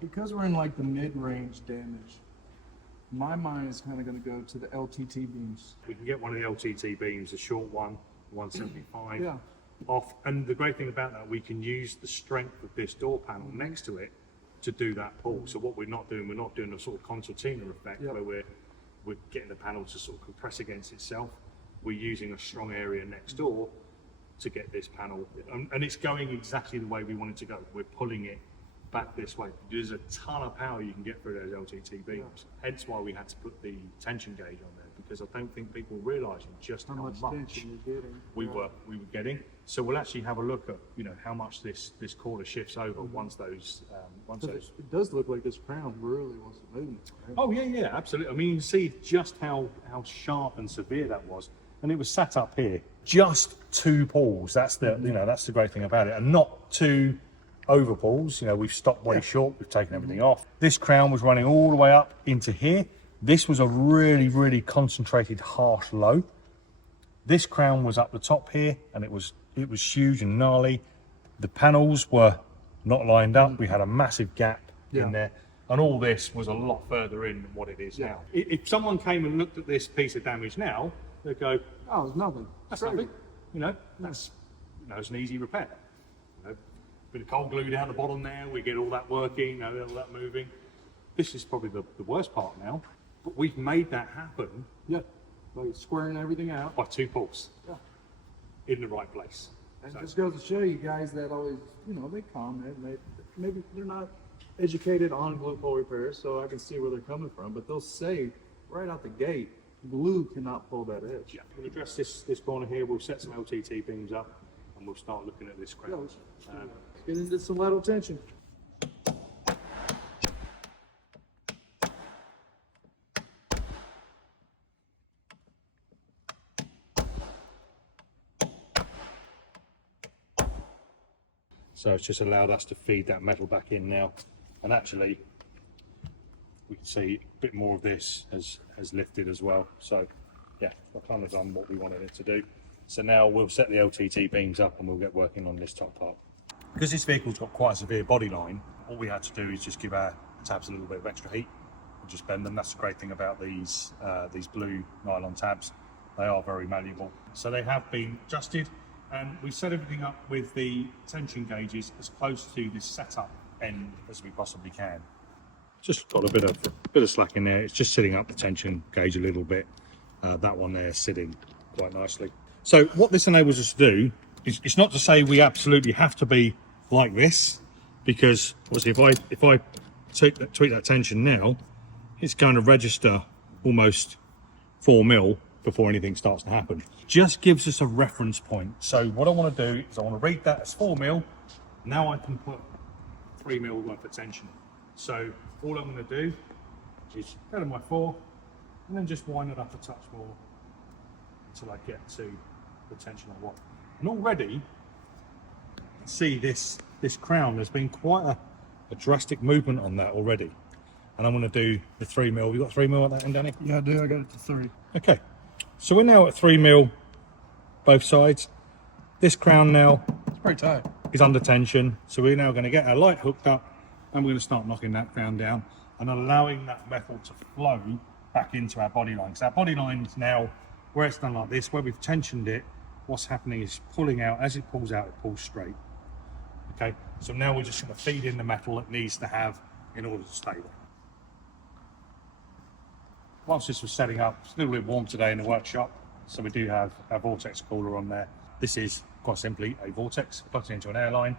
Because we're in like the mid-range damage, my mind is kind of going to go to the LTT beams. We can get one of the LTT beams, a short one, 175, Yeah. off. And the great thing about that, we can use the strength of this door panel next to it to do that pull. So what we're not doing a sort of concertina effect where we're getting the panel to sort of compress against itself. We're using a strong area next door to get this panel, and it's going exactly the way we want it to go. We're pulling it back this way. There's a ton of power you can get through those LTT beams. Hence why we had to put the tension gauge on there, because I don't think people were realising just how much tension you're getting. we were getting. So we'll actually have a look at how much this corner shifts over once those It does look like this crown really wasn't moving. Right? Oh yeah, absolutely. I mean, you can see just how sharp and severe that was, and it was sat up here. Just 2 pulls. That's the that's the great thing about it, and not 2 over pulls. We've stopped way short. We've taken everything off. This crown was running all the way up into here. This was a really concentrated harsh low. This crown was up the top here, and it was huge and gnarly. The panels were not lined up. We had a massive gap in there, and all this was a lot further in than what it is now. If someone came and looked at this piece of damage now, they'd go, "Oh, it's nothing. That's nothing." That's it's an easy repair. Bit of cold glue down the bottom there. We get all that working, all that moving. This is probably the worst part now, but we've made that happen. Yeah, like squaring everything out by 2 pulls. Yeah. In the right place. And just goes to show you guys that always, they comment, maybe they're not educated on glue pull repairs, so I can see where they're coming from, but they'll say right out the gate, glue cannot pull that edge. Yeah. We'll address this corner here. We'll set some LTT beams up, and we'll start looking at this crown. Let's get into some lateral tension. So it's just allowed us to feed that metal back in now, and actually we can see a bit more of this has lifted as well. So yeah, I've kind of done what we wanted it to do. So now we'll set the LTT beams up and we'll get working on this top part. Because this vehicle's got quite a severe body line, all we had to do is just give our tabs a little bit of extra heat and just bend them. That's the great thing about these blue nylon tabs. They are very malleable. So they have been adjusted, and we set everything up with the tension gauges as close to this setup end as we possibly can. Just got a bit of slack in there. It's just sitting up the tension gauge a little bit. That one there sitting quite nicely. So what this enables us to do is, it's not to say we absolutely have to be like this, because obviously if I tweak that tension now, it's going to register almost 4 mil before anything starts to happen. Just gives us a reference point. So what I want to do is I want to read that as 4 mil. Now I can put 3 mil worth of tension in. So all I'm going to do is go to my 4 and then just wind it up a touch more until I get to the tension I want. And already you can see this crown, there's been quite a drastic movement on that already. And I'm going to do the 3 mil. You got 3 mil at that end, Danny? Yeah, I do. I got it to 3. Okay, so we're now at 3 mil both sides. This crown now It's pretty tight. is under tension, so we're now going to get our light hooked up and we're going to start knocking that crown down and allowing that metal to flow back into our body line. So our body line is now, where it's done like this, where we've tensioned it, what's happening is pulling out. As it pulls out, it pulls straight. Okay, so now we're just going to feed in the metal it needs to have in order to stay there. Whilst this was setting up, it's a little bit warm today in the workshop, so we do have our vortex cooler on there. This is quite simply a vortex plugged into an air line.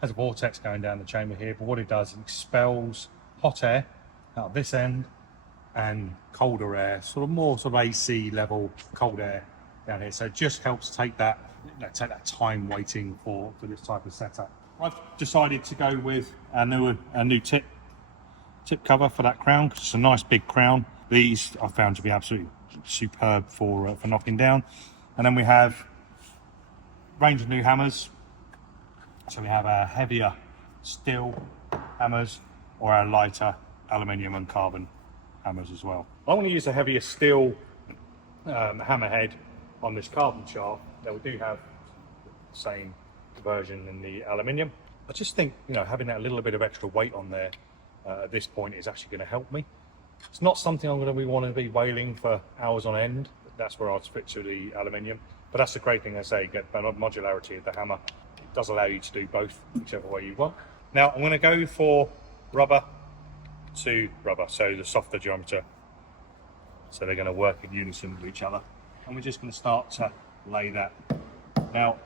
Has a vortex going down the chamber here, but what it does, it expels hot air out of this end and colder air, more AC level cold air down here. So it just helps take that time waiting for this type of setup. I've decided to go with our new tip cover for that crown, because it's a nice big crown. These I found to be absolutely superb for knocking down. And then we have a range of new hammers. So we have our heavier steel hammers or our lighter aluminium and carbon hammers as well. I want to use a heavier steel hammerhead on this carbon shaft. Now we do have the same version in the aluminium. I just think, having that little bit of extra weight on there at this point is actually going to help me. It's not something I'm going to want to be whaling for hours on end. That's where I'd switch to the aluminium. But that's the great thing, I say, you get modularity of the hammer. It does allow you to do both, whichever way you want. Now I'm going to go for rubber to rubber, so the softer diameter. So they're going to work in unison with each other. And we're just going to start to lay that. Now,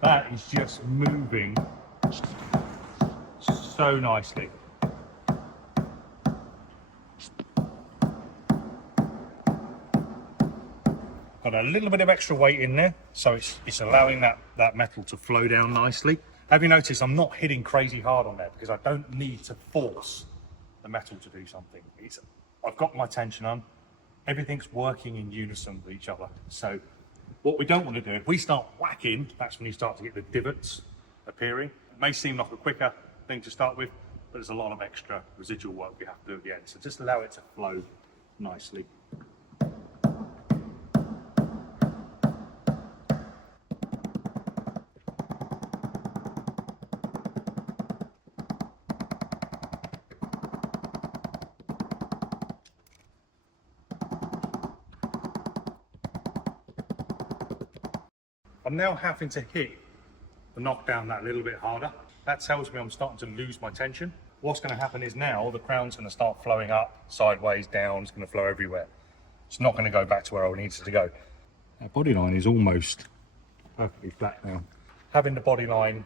that is just moving so nicely. Got a little bit of extra weight in there, so it's allowing that metal to flow down nicely. Have you noticed I'm not hitting crazy hard on there because I don't need to force the metal to do something. I've got my tension on, everything's working in unison with each other. So what we don't want to do, if we start whacking, that's when you start to get the divots appearing. It may seem like a quicker thing to start with, but there's a lot of extra residual work we have to do at the end. So just allow it to flow nicely. I'm now having to hit the knockdown that little bit harder. That tells me I'm starting to lose my tension. What's going to happen is now the crown's going to start flowing up, sideways, down, it's going to flow everywhere. It's not going to go back to where I need it to go. That body line is almost perfectly flat now. Having the body line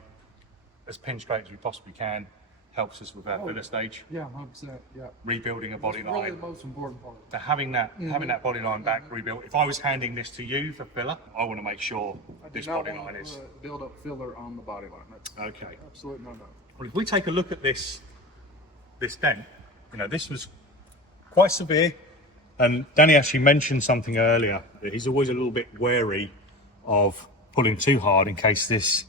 as pin straight as we possibly can helps us with our filler stage. Yeah, 100%. Yeah. Rebuilding a body It's really line. the most important part. So having that body line back rebuilt. If I was handing this to you for filler, I want to make sure this body line is build up filler on the body line. That's okay. absolutely no. Well, if we take a look at this dent, you know, this was quite severe. And Danny actually mentioned something earlier that he's always a little bit wary of pulling too hard in case this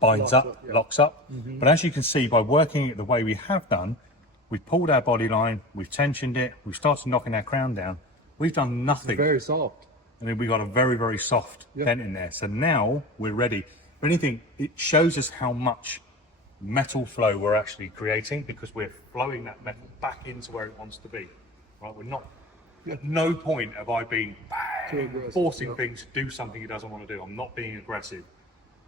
binds locks up. But as you can see, by working it the way we have done, we've pulled our body line, we've tensioned it, we've started knocking our crown down. We've done nothing. It's very soft. And then we've got a very, very soft dent in there. So now we're ready. If anything, it shows us how much metal flow we're actually creating because we're flowing that metal back into where it wants to be. Right? We're not, at no point have I been forcing things to do something he doesn't want to do. I'm not being aggressive.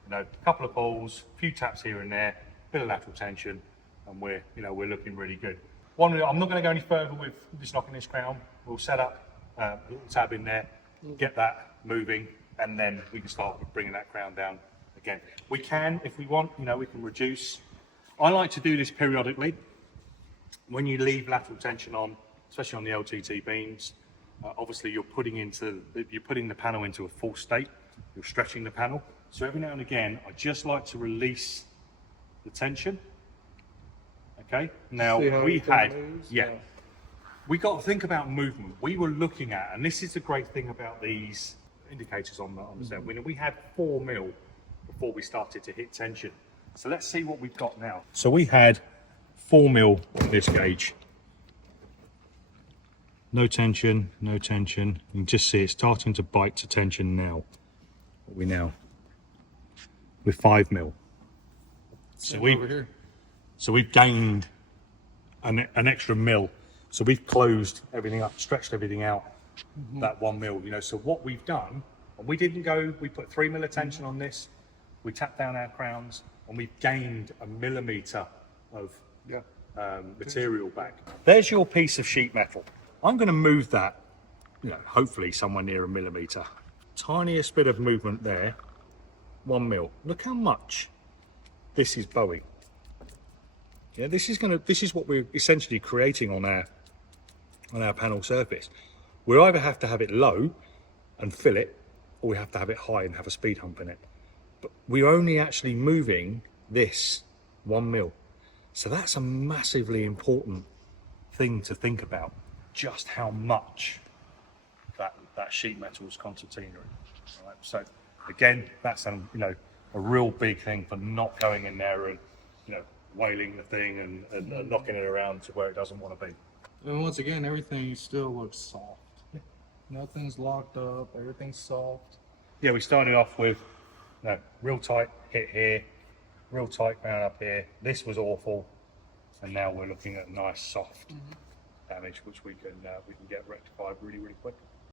You know, a couple of pulls, a few taps here and there, bit of lateral tension, and we're looking really good. I'm not going to go any further with just knocking this crown. We'll set up a little tab in there, get that moving, and then we can start bringing that crown down again. We can, if we want, you know, we can reduce. I like to do this periodically. When you leave lateral tension on, especially on the LTT beams, obviously you're putting the panel into a full state. You're stretching the panel. So every now and again, I just like to release the tension. Okay. Now we had, we got to think about movement. We were looking at, and this is the great thing about these indicators on the set. We had 4 mil before we started to hit tension. So let's see what we've got now. So we had 4 mil on this gauge. No tension, no tension. You can just see it's starting to bite to tension now. With 5 mil. So we've gained an extra mil. So we've closed everything up, stretched everything out, that 1 mil, you know. So what we've done, and we put 3 mil of tension on this, we tapped down our crowns, and we've gained a millimeter of material back. There's your piece of sheet metal. I'm going to move that, you know, hopefully somewhere near a millimeter. Tiniest bit of movement there, 1 mil. Look how much this is bowing. Yeah, this is what we're essentially creating on our panel surface. We either have to have it low and fill it, or we have to have it high and have a speed hump in it. But we're only actually moving this 1 mil. So that's a massively important thing to think about, just how much that sheet metal is concertina in. Right? So again, that's a real big thing for not going in there and, you know, whaling the thing and knocking it around to where it doesn't want to be. And once again, everything still looks soft. Nothing's locked up, everything's soft. Yeah, we started off with, you know, real tight hit here, real tight crown up here. This was awful. and now we're looking at nice soft damage, which we can get rectified really quick.